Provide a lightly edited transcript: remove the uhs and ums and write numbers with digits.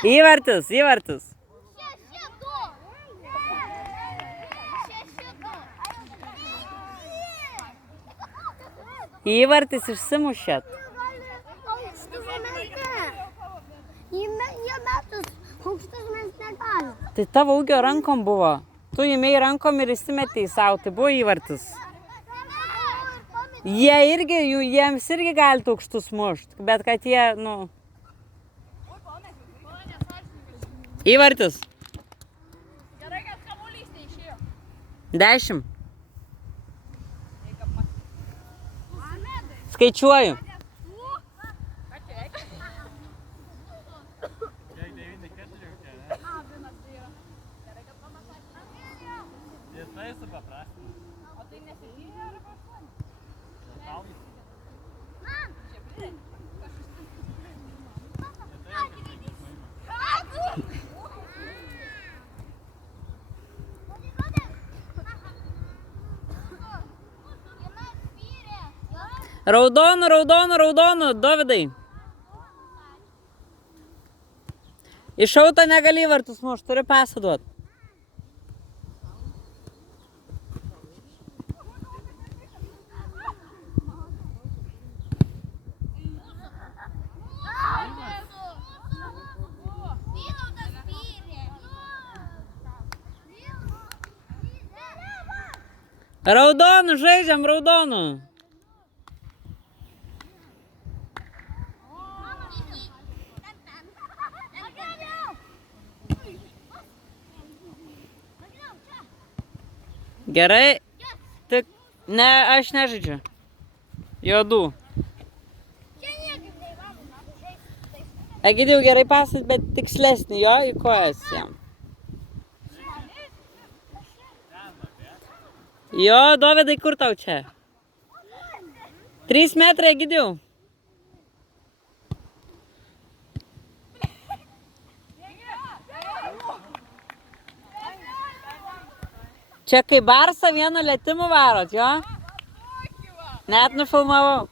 Įvartis, įvartis. Įvartis išsimušėt. Tai tavo ūgio rankom buvo. Tu įmėjai rankom ir įsimetei savo, tai buvo įvartis. Jiems irgi gali aukštus mušt, bet kad jie, nu... Įvartis. Gerai, kad kamuolys neišėjo. 10. Skaičiuoju. Raudonu, raudonu, raudonu, Dovydai. Iš auto negali įvartus mušt, turi pasą duot. Raudonu, žaidžiam, raudonu. Gerai, tik ne, aš nežaidžiu. Juodų. Egidijau gerai pasas, bet tikslesnį jo į kojas jam. Jo, Dovydai, kur tau čia? 3 metrai, Egidijau. Čia kai Barsą vienu lietimu varot, jo? Net nufilmavau.